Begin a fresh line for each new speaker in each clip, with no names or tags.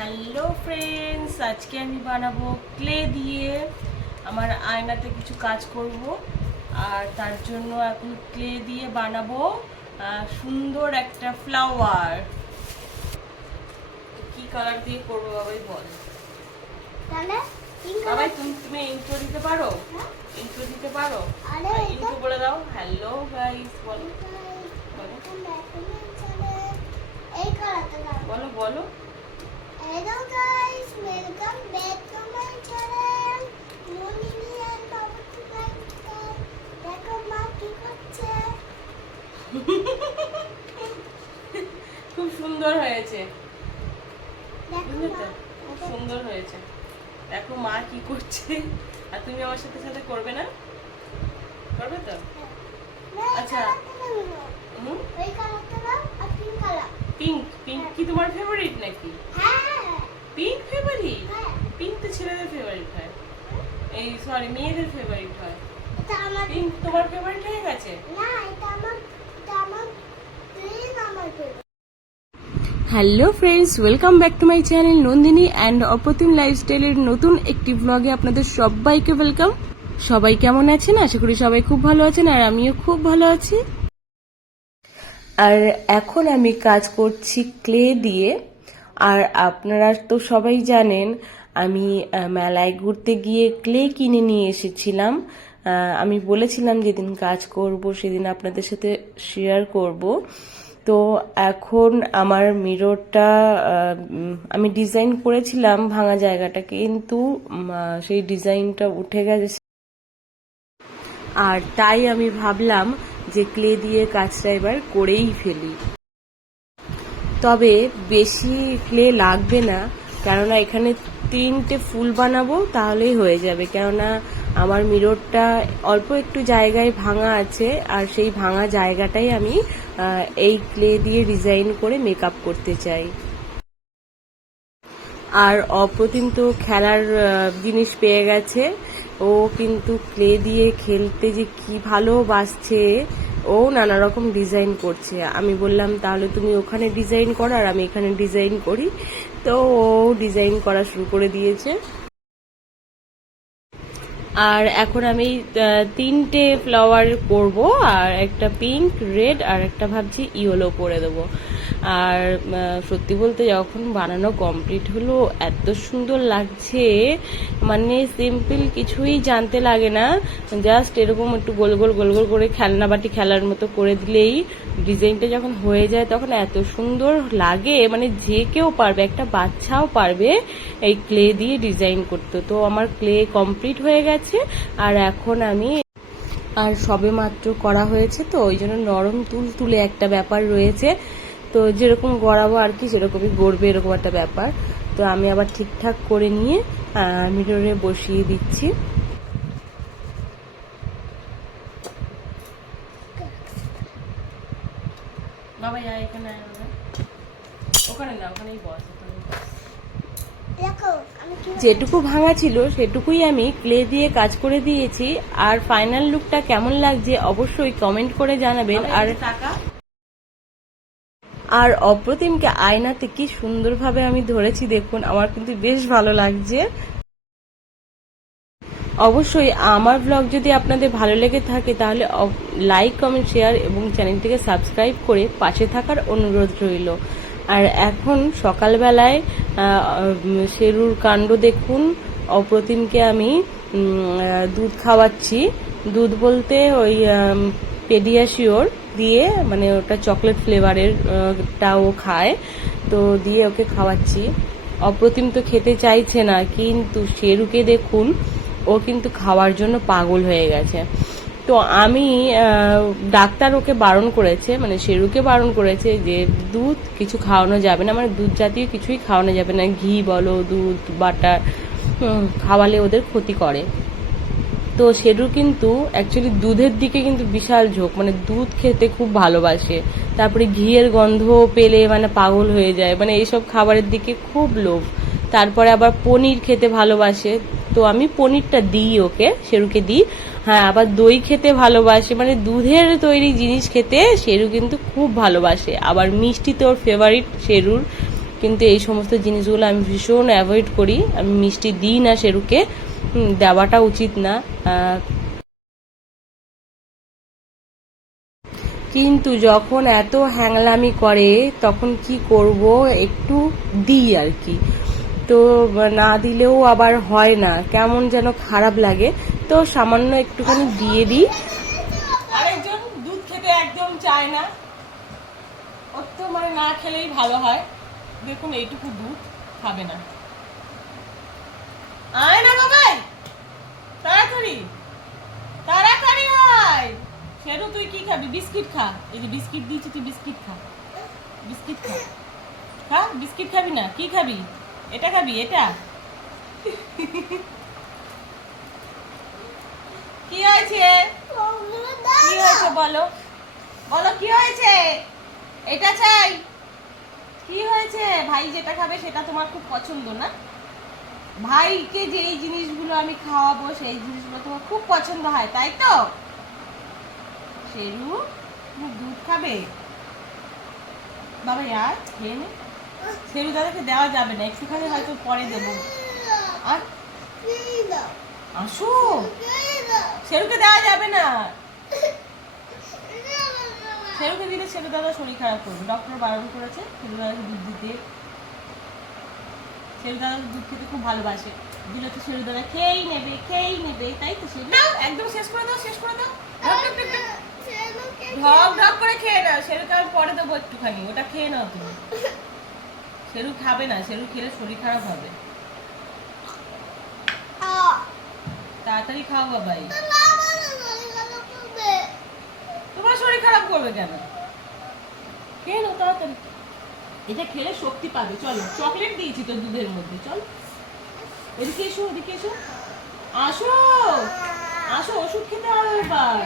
Hello friends আজকে আমি বানাবো ক্লে দিয়ে আমার আয়নাতে কিছু কাজ করব আর তার জন্য এখন ক্লে দিয়ে বানাবো সুন্দর একটা ফ্লাওয়ার কি কালার দিয়ে করব বাবাই বল বাবাই তুমি তুমি ইন্ট্রো দিতে পারো
হ্যাঁ?
ইন্ট্রো দিতে পারো ইন্ট্রো বলে দাও হ্যালো গাইস বলো বলো বলো বলো
hello guys welcome back to my channel Monini and Babuti lifestyle দেখো মা কি করছে
খুব সুন্দর হয়েছে। সুন্দর হয়েছে। দেখো মা কি করছে। আর তুমি আমার সাথে সাথে করবে না? করবে তো? আচ্ছা।
নাও। আর পিঙ্ক
পিঙ্ক পিঙ্ক কি তোমার ফেভারিট নাকি?
হ্যাঁ
পিঙ্ক ফেভারিট
হ্যাঁ।
পিঙ্ক তো ছেলেদের ফেভারিট হয়। এই সরি মেয়েদের ফেভারিট হয়। পিঙ্ক তোমার ফেভারিট হয়ে গেছে
না এটা আমার এটা আমার প্লেন আমার favorite।
Hello friends welcome back to my channel Nandini and Aprotim লাইফস্টাইলের নতুন একটি ব্লগে আপনাদের সবাইকে ওয়েলকাম সবাই কেমন আছেন? আশা করি সবাই খুব ভালো আছেন আর আমিও খুব ভালো আছি। আর এখন আমি কাজ করছি ক্লে দিয়ে। আর আপনারা তো সবাই জানেন, আমি মেলায় ঘুরতে গিয়ে ক্লে কিনে নিয়ে এসেছিলাম। আমি বলেছিলাম যেদিন কাজ করব, সেদিন আপনাদের সাথে শেয়ার করব। তো এখন আমার মিররটা আমি ডিজাইন করেছিলাম ভাঙা জায়গাটা, কিন্তু সেই ডিজাইনটা উঠে গেছে। আর তাই আমি ভাবলাম যে ক্লে দিয়ে কাজটা এবার করেই ফেলি। তবে বেশি ক্লে লাগবে না, কেননা এখানে তিনটে ফুল বানাবো, তাহলেই হয়ে যাবে। কেননা আমার মিররটা অল্প একটু জায়গায় ভাঙা আছে, আর সেই ভাঙা জায়গাটাই আমি এই ক্লে দিয়ে ডিজাইন করে মেকআপ করতে চাই। আর অপ্রতিম তো খেলার জিনিস পেয়ে গেছে। ও কিন্তু ক্লে দিয়ে খেলতে যে কি ভালোবাসছে, ও নানা রকম ডিজাইন করছে। আমি বললাম, তাহলে তুমি ওখানে ডিজাইন করো, আর আমি এখানে ডিজাইন করি। তো ও ডিজাইন করা শুরু করে দিয়েছে। আর এখন আমি তিনটে ফ্লাওয়ার করব, আর একটা পিঙ্ক রেড আর একটা ভাবছি ইয়েলো করে দেবো। আর সত্যি বলতে যখন বানানো কমপ্লিট হলো, এত সুন্দর লাগছে। মানে সিম্পল কিছুই জানতে লাগে না। জাস্ট এরকম একটু গোল গোল গোল গোল করে খেলনা বাটি খেলার মতো করে দিলেই ডিজাইনটা যখন হয়ে যায়, তখন এত সুন্দর লাগে। মানে যে কেউ পারবে, একটা বাচ্চাও পারবে এই ক্লে দিয়ে ডিজাইন করতে। তো আমার ক্লে কমপ্লিট হয়ে গেছে। আর এখন আমি, আর সবে মাত্র করা হয়েছে তো, ওই জন্য নরম তুল তুলে একটা ব্যাপার রয়েছে। তো যেরকম গড়াবো আর কি সেরকমই গড়বে এরকম একটা ব্যাপার। তো আমি আবার ঠিকঠাক করে নিয়ে মিররে বসিয়ে দিচ্ছি। বাবা যা এখানে ওখানে না ওখানেই বস ওখানেই বস।
দেখো আমি কি
যেটুকু ভাঙা ছিল সেটুকুই আমি ক্লে দিয়ে কাজ করে দিয়েছি। আর ফাইনাল লুকটা কেমন লাগছে অবশ্যই কমেন্ট করে জানাবেন। আর আর অপ্রতিমকে আয়নাতে কি সুন্দরভাবে আমি ধরেছি দেখুন, আমার কিন্তু বেশ ভালো লাগছে। অবশ্যই আমার ব্লগ যদি আপনাদের ভালো লেগে থাকে, তাহলে লাইক কমেন্ট শেয়ার এবং চ্যানেলটিকে সাবস্ক্রাইব করে পাশে থাকার অনুরোধ রইল। আর এখন সকালবেলায় শেরুর কাণ্ড দেখুন। অপ্রতিমকে আমি দুধ খাওয়াচ্ছি। দুধ বলতে ওই পেডিয়াশিওর দিয়ে মানে ওটা চকলেট ফ্লেভারের টা ও খায়। তো দিয়ে ওকে খাওয়াচ্ছি। অপ্রতিম তো খেতে চাইছে না, কিন্তু শেরুকে দেখুন, ও কিন্তু খাওয়ার জন্য পাগল হয়ে গেছে। তো আমি ডাক্তার ওকে বারণ করেছে মানে শেরুকে বারণ করেছে যে, দুধ কিছু খাওয়ানো যাবে না। মানে দুধ জাতীয় কিছুই খাওয়ানো যাবে না। ঘি বলো, দুধ, বাটার খাওয়ালে ওদের ক্ষতি করে। তো শেরু কিন্তু অ্যাকচুয়ালি দুধের দিকে কিন্তু বিশাল ঝোঁক। মানে দুধ খেতে খুব ভালোবাসে। তারপরে ঘিয়ের গন্ধ পেলে মানে পাগল হয়ে যায়। মানে এইসব খাবারের দিকে খুব লোভ। তারপরে আবার পনির খেতে ভালোবাসে। তো আমি পনিরটা দিই ওকে শেরুকে দিই। হ্যাঁ আবার দই খেতে ভালোবাসে। মানে দুধের তৈরি জিনিস খেতে শেরু কিন্তু খুব ভালোবাসে। আবার মিষ্টি তো ওর ফেভারিট শেরুর কিন্তু এই সমস্ত জিনিসগুলো আমি ভীষণ অ্যাভয়েড করি। আমি মিষ্টি দিই না সেরুকে দেওয়াটা উচিত না। কিন্তু যখন এত হ্যাংলামি করে, তখন কি করব? একটু দিই আর কি। তো, না দিলেও আবার হয় না। কেমন যেন খারাপ লাগে। তো সামান্য একটুখানি দিয়ে দিই। আরেকজন দুধ খেতে একদম চায় না। ওর তো মানে না খেলেই ভালো হয়। দেখুন এইটুকু দুধ খাবে না। আয় না বাবাই! তাড়াতাড়ি! তাড়াতাড়ি আয়! সেরু তুই কি খাবি? বিস্কিট খা। এই যে বিস্কিট দিয়েছি তুই বিস্কিট খা। বিস্কিট খা। খা? বিস্কিট খাবি না? কি খাবি? এটা খাবি? এটা? কি হয়েছে? কি হয়েছে বলো? বলো কি হয়েছে? এটা চাই। কি হয়েছে? ভাই যেটা খাবে সেটা তোমার খুব পছন্দ না? ভাইকে যে জিনিসগুলো আমি খাওয়াবো সেই জিনিসগুলো তোমার খুব পছন্দ হয় তাই তো? শেরু দুধ খাবে? বাবা ইয়ার খেয়ে নে। শেরু দাদাকে দেওয়া যাবে না একটুখানি হয়তো পরে দেবো। আর আসো শেরুকে দেওয়া যাবে না, শেরুকে দিলে শেরু দাদা শরীর খারাপ করবে। ডক্টর বারণ করেছে শেরু দাদাকে দুধ দিতে শেরু দাদা দুধ খেতে খুব ভালোবাসে। দিলে তো শেরু দাদা খেয়েই নেবে খেয়েই নেবে তাই তো? শেরু দাও একদম শেষ করে দাও শেষ করে দাও। ঢক ঢক করে খেয়ে নাও আমি পরে দেবো একটুখানি ওটা খেয়ে নাও তুমি। শেরু খাবে না শেরু খেলে শরীর খারাপ হবে। তাড়াতাড়ি খাও বাবাই
তো না বলো, শরীর খারাপ করবে।
তোমার শরীর খারাপ করবে কেন? খেয়ে নাও তাড়াতাড়ি। এটা খেলে শক্তি পাবে চলো চকলেট দিয়েছি তো দুধের মধ্যে চল। এদিকে এসো এদিকে এসো। আসো আসো ওষুধ খেতে হবে এবার।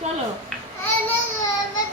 চলো।
নে,